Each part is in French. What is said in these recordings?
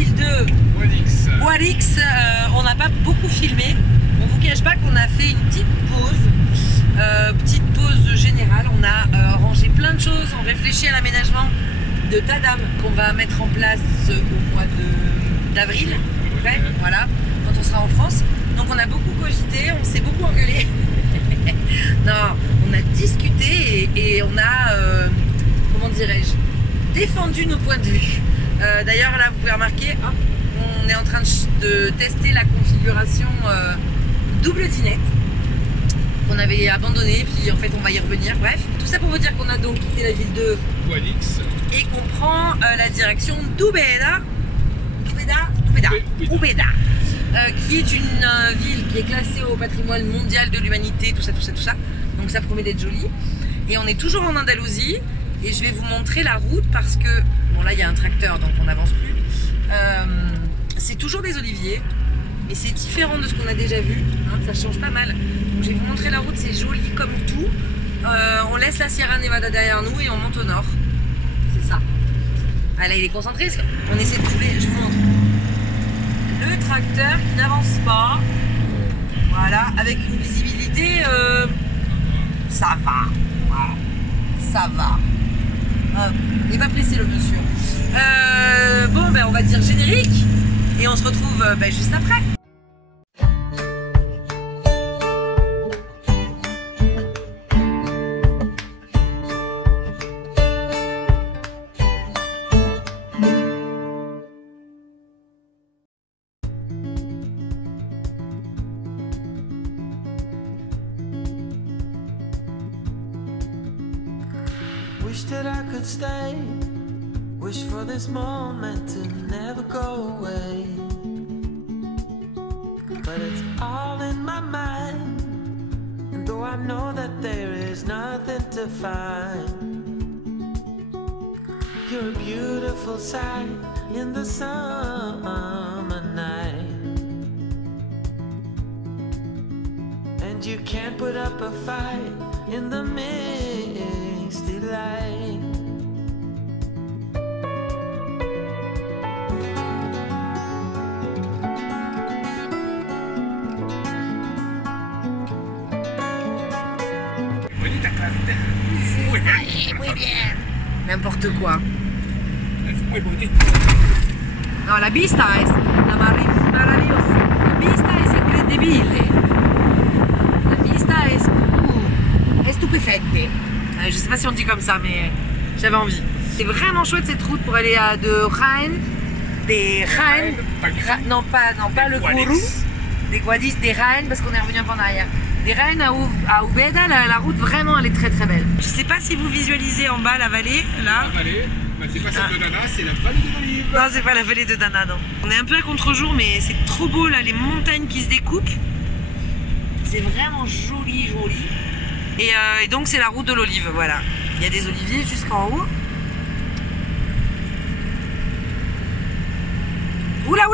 ville de Guadix. On n'a pas beaucoup filmé. On vous cache pas qu'on a fait une petite pause générale. On a rangé plein de choses, on réfléchit à l'aménagement de Tadam qu'on va mettre en place au mois d'avril, voilà, quand on sera en France. Donc on a beaucoup cogité, on s'est beaucoup engueulé. Non, on a discuté et on a, comment dirais-je, défendu nos points de vue. D'ailleurs là, vous pouvez remarquer, hein, on est en train de tester la configuration double dinette qu'on avait abandonné, puis en fait on va y revenir. Bref, tout ça pour vous dire qu'on a donc quitté la ville de Guadix et qu'on prend la direction d'Úbeda, qui est une ville qui est classée au patrimoine mondial de l'humanité, tout ça. Donc ça promet d'être joli. Et on est toujours en Andalousie et je vais vous montrer la route parce que, bon là il y a un tracteur donc on n'avance plus. C'est toujours des oliviers, mais c'est différent de ce qu'on a déjà vu, hein, ça change pas mal. Donc je vais vous montrer la route, c'est joli comme tout. On laisse la Sierra Nevada derrière nous et on monte au nord. C'est ça. Ah là il est concentré, on essaie de trouver, je vous montre. Le tracteur qui n'avance pas. Voilà, avec une visibilité, ça va. Voilà. Ça va. Il va presser le monsieur. Bon ben on va dire générique et on se retrouve juste après. Wish that I could stay. Wish for this moment to never go away. But it's all in my mind. And though I know that there is nothing to find, you're a beautiful sight in the summer night. And you can't put up a fight in the misty light. N'importe quoi. No, la vista è meravigliosa. La vista è incredibile. La vista è stupéfiante. Je sais pas si on dit comme ça, mais j'avais envie. C'est vraiment chouette cette route pour aller de Rennes, non pas le Kourou, des Guadix, des Rennes, parce qu'on est revenu un peu en arrière. Des Rennes à Úbeda, la route vraiment elle est très très belle. Je sais pas si vous visualisez en bas la vallée, là. La vallée, bah, c'est pas celle de Dana, c'est la vallée de l'Olive. Non, c'est pas la vallée de Dana, non. On est un peu à contre-jour, mais c'est trop beau là, les montagnes qui se découpent. C'est vraiment joli. Et donc c'est la route de l'olive, voilà. Il y a des oliviers jusqu'en haut. Oula.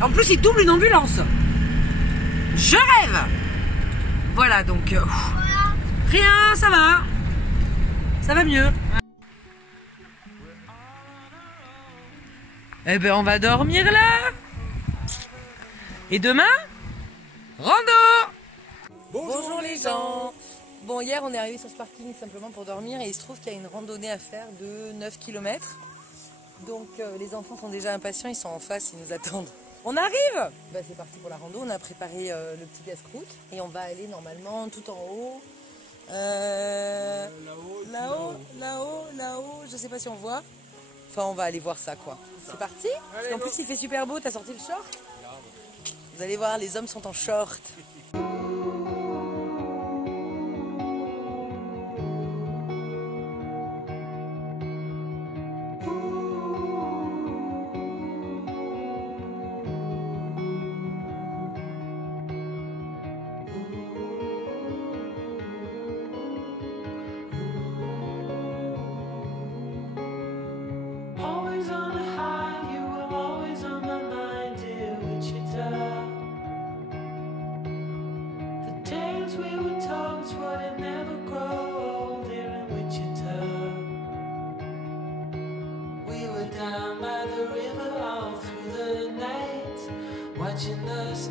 En plus il double une ambulance. Je rêve. Voilà donc rien, ça va mieux. Eh ben on va dormir là. Et demain rando. Bonjour les gens. Bon, hier on est arrivé sur ce parking simplement pour dormir et il se trouve qu'il y a une randonnée à faire de 9 km. Donc les enfants sont déjà impatients, ils sont en face, ils nous attendent. On arrive. Bah, c'est parti pour la rando, on a préparé le petit casse-croûte et on va aller normalement tout en haut. Là-haut, je sais pas si on voit. Enfin on va aller voir ça quoi. C'est parti. Parce qu'en plus il fait super beau, t'as sorti le short. Vous allez voir, les hommes sont en short.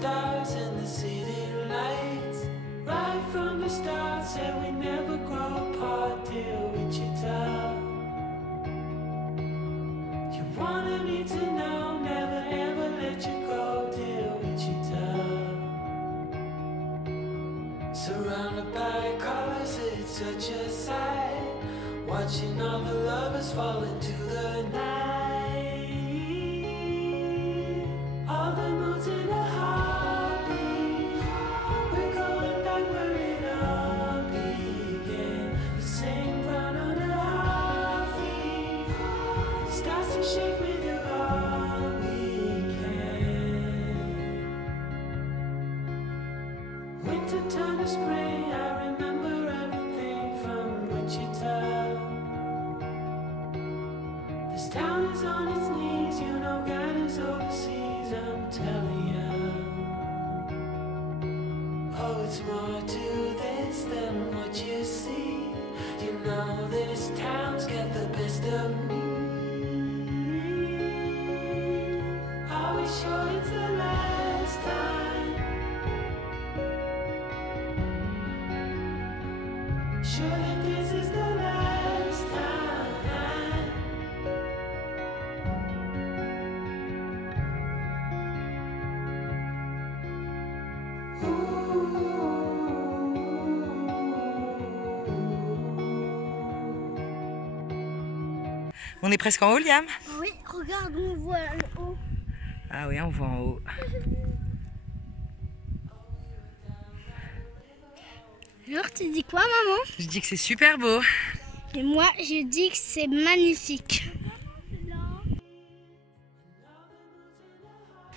stars and the city lights. Right from the start, said we never grow apart, dear Wichita. You wanted me to know, never ever let you go, dear Wichita. Surrounded by colors, it's such a sight. Watching all the lovers fall into the night. All the moods in a heartbeat. We're going back where it all began. The same ground on our feet. Starts to shake me do all we can. Winter turned to spring. I remember everything from Wichita. This town is on its knees, you know God is overseas, I'm telling you. Oh, it's more to this than what you see. You know this town's got the best of me. Are we sure it's the last time? Sure that this is the last time. On est presque en haut, Liam? Oui, regarde, on voit le haut. Ah oui, on voit en haut. Alors, tu dis quoi, maman? Je dis que c'est super beau. Et moi, je dis que c'est magnifique.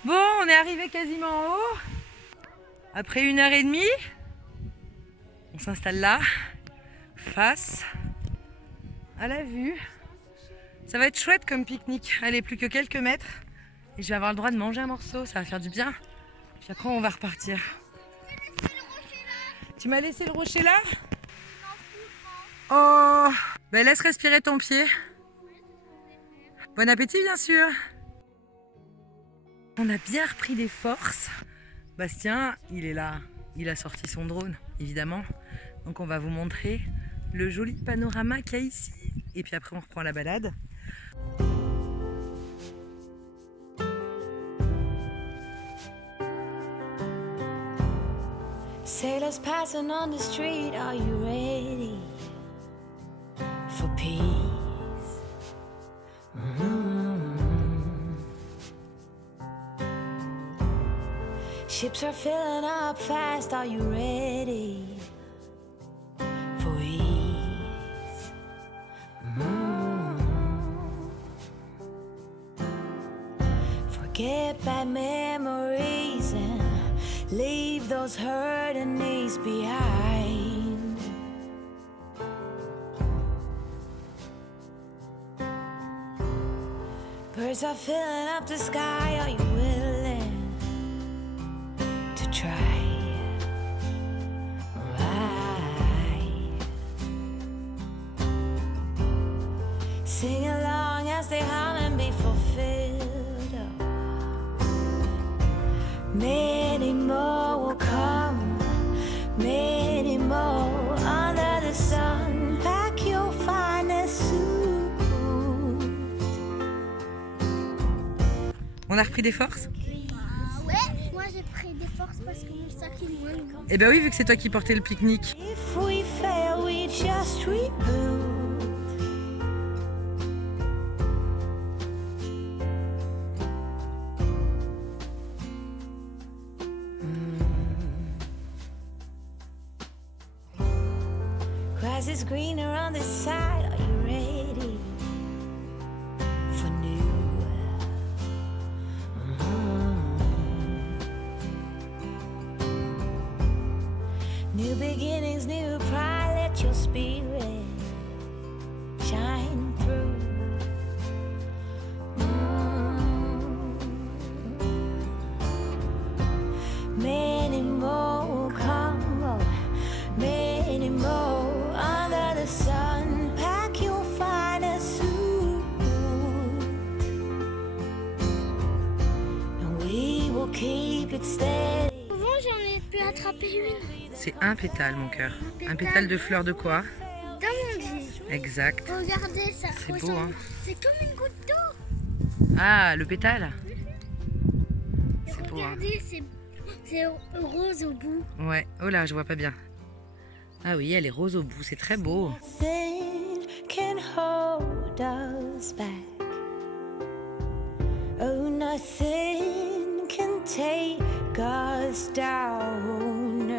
Bon, on est arrivé quasiment en haut. Après 1h30, on s'installe là, face à la vue. Ça va être chouette comme pique-nique. Allez, plus que quelques mètres. Et je vais avoir le droit de manger un morceau, ça va faire du bien. Puis après, on va repartir. Tu m'as laissé le rocher là? Oh, ben laisse respirer ton pied. Bon appétit, bien sûr. On a bien repris des forces. Bastien, il est là. Il a sorti son drone, évidemment. Donc on va vous montrer le joli panorama qu'il y a ici. Et puis après, on reprend la balade. Sailors passing on the street, are you ready for peace? Ships are filling up fast, are you ready for ease? Forget bad memories and leave those hurting knees behind. Birds are filling up the sky, are you willing to try? Right. Sing along as they hum and be fulfilled. Many more will come, many more under the sun. Pack your finest suit. On a repris des forces? Ouais, moi j'ai pris des forces parce que mon sac est moins grand. Eh ben oui, vu que c'est toi qui portais le pique-nique. If we fail, we just reboot. Grass is greener on this side. Are you ready for new? New beginnings, new pride. Let your spirit shine through. Many more will come, oh, many more. Sun, pack your finest suit, and we will keep it steady. ai attrapé une. C'est un pétale, mon cœur. Un pétale de fleur de quoi? D'amandier. Exact. Regardez, ça C'est beau, ressemble. hein. C'est comme une goutte d'eau. Ah, le pétale? C'est beau, hein. Regardez, c'est rose au bout. Ouais. Oh là, je vois pas bien. Ah oui, elle est rose au bout. C'est très beau. Nothing can hold us back. Oh, nothing can take us down.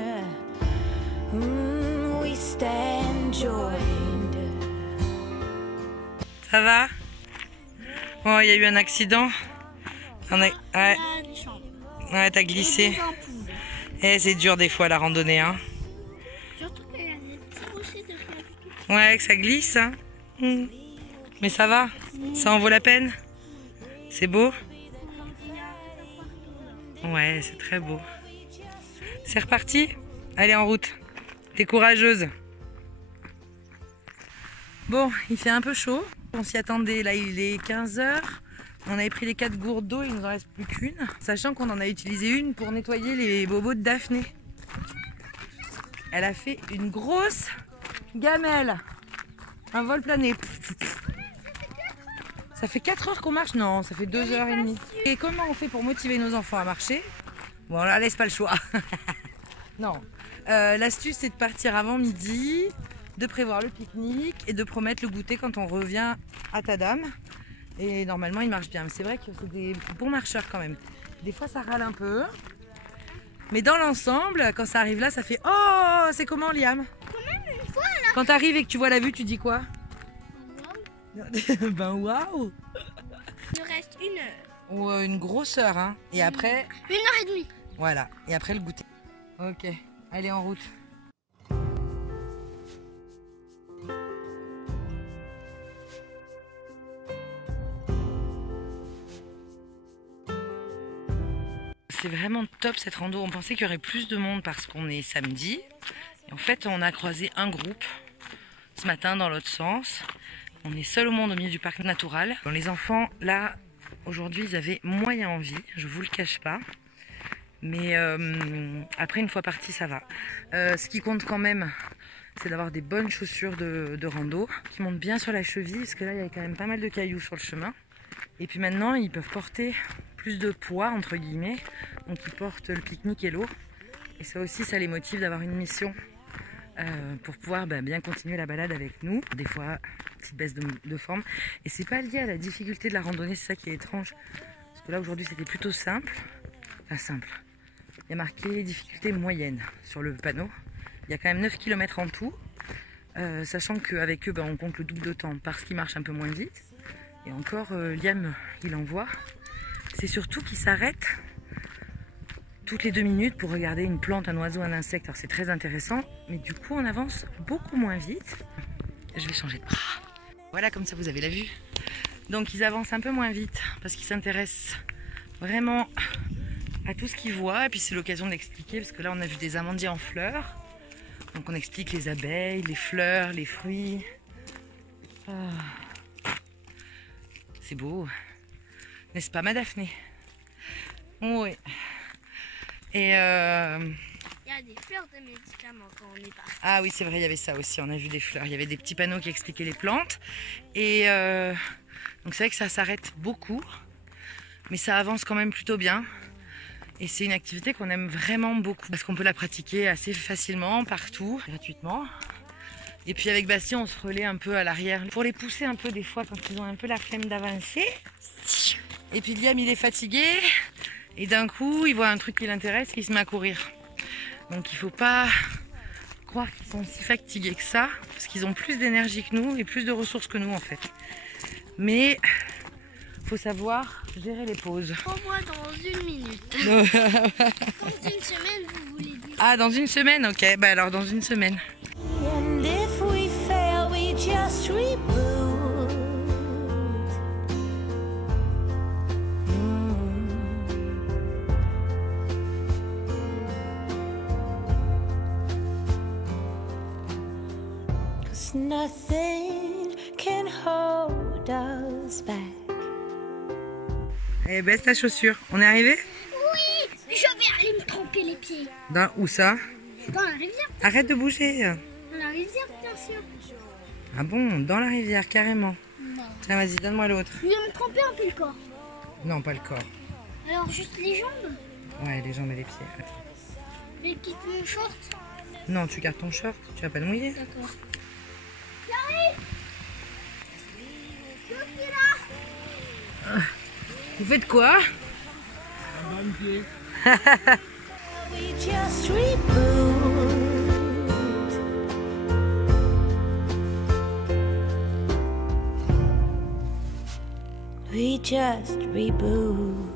We stand joined. Ça va? Oh, il y a eu un accident. Ouais, ouais, t'as glissé. Eh, c'est dur des fois la randonnée, hein. Surtout qu'il y a des petits rochers de fleurs. Ouais, que ça glisse, hein. Mais ça va? Ça en vaut la peine? C'est beau? Ouais, c'est très beau. C'est reparti? Allez, en route. T'es courageuse. Bon, il fait un peu chaud. On s'y attendait. Là, il est 15 h. On avait pris les 4 gourdes d'eau, il nous en reste plus qu'une. Sachant qu'on en a utilisé une pour nettoyer les bobos de Daphné. Elle a fait une grosse gamelle. Un vol plané. Ça fait 4 heures qu'on marche? Non, ça fait 2 h 30. Et comment on fait pour motiver nos enfants à marcher? Bon, on leur laisse pas le choix. Non. L'astuce, c'est de partir avant midi, de prévoir le pique-nique et de promettre le goûter quand on revient à Tadam. Et normalement, ils marchent bien. Mais c'est vrai que c'est des bons marcheurs quand même. Des fois, ça râle un peu. Mais dans l'ensemble, quand ça arrive là, ça fait « Oh, c'est comment, Liam ?» Quand tu arrives et que tu vois la vue, tu dis quoi? Ben waouh! Il nous reste 1 heure. Ou une grosse heure, hein. Et après, 1 heure et demie. voilà. Et après le goûter. Ok, allez en route. C'est vraiment top cette rando. On pensait qu'il y aurait plus de monde parce qu'on est samedi. Et en fait, on a croisé un groupe ce matin dans l'autre sens. On est seul au monde au milieu du parc natural. Les enfants, là, aujourd'hui, ils avaient moyen envie. Je vous le cache pas. Mais après, une fois partis, ça va. Ce qui compte quand même, c'est d'avoir des bonnes chaussures de rando qui montent bien sur la cheville. Parce que là, il y a quand même pas mal de cailloux sur le chemin. Et puis maintenant, ils peuvent porter plus de poids, entre guillemets. Donc ils portent le pique-nique et l'eau. Et ça aussi, ça les motive d'avoir une mission pour pouvoir bien continuer la balade avec nous. Des fois, petite baisse de forme. Et c'est pas lié à la difficulté de la randonnée, c'est ça qui est étrange. Parce que là, aujourd'hui, c'était plutôt simple. Enfin, simple. Il y a marqué difficulté moyenne sur le panneau. Il y a quand même 9 km en tout. Sachant qu'avec eux, on compte le double de temps parce qu'ils marchent un peu moins vite. Et encore, Liam, il en voit. C'est surtout qu'il s'arrête toutes les 2 minutes pour regarder une plante, un oiseau, un insecte. Alors c'est très intéressant, mais du coup on avance beaucoup moins vite. Je vais changer de bras. Voilà, comme ça vous avez la vue. Donc ils avancent un peu moins vite parce qu'ils s'intéressent vraiment à tout ce qu'ils voient. Et puis c'est l'occasion d'expliquer parce que là on a vu des amandiers en fleurs. Donc on explique les abeilles, les fleurs, les fruits. C'est beau. N'est-ce pas, ma Daphné? Oui. Et Il y a des fleurs de médicaments quand on est parti. ah oui, c'est vrai, il y avait ça aussi. On a vu des fleurs. Il y avait des petits panneaux qui expliquaient les plantes. Et donc c'est vrai que ça s'arrête beaucoup. Mais ça avance quand même plutôt bien. Et c'est une activité qu'on aime vraiment beaucoup. Parce qu'on peut la pratiquer assez facilement, partout, gratuitement. Et puis avec Bastien, on se relaie un peu à l'arrière pour les pousser un peu des fois quand ils ont un peu la flemme d'avancer. Et puis Liam, il est fatigué. Et d'un coup, il voit un truc qui l'intéresse, il se met à courir. Donc il ne faut pas croire qu'ils sont si fatigués que ça, parce qu'ils ont plus d'énergie que nous et plus de ressources que nous en fait. Mais il faut savoir gérer les pauses. Revois dans 1 minute. Dans 1 semaine, vous voulez dire? Ah, dans 1 semaine? Ok, alors dans 1 semaine. And if we fail, we just reboot. 'Cause nothing can hold us back. Allez, baisse ta chaussure. On est arrivé? Oui. Je vais aller me tremper les pieds. Où ça? Dans la rivière. Arrête de bouger. Dans la rivière, bien sûr. Ah bon, dans la rivière, carrément. Non. Tiens, vas-y, donne-moi l'autre. Je vais me tremper un peu le corps. Non, pas le corps. Alors juste les jambes. Ouais, les jambes et les pieds. Attends. Mais quitte mon short. Non, tu gardes ton short, tu vas pas le mouiller. D'accord. Vous faites quoi? We just reboot. We just reboot.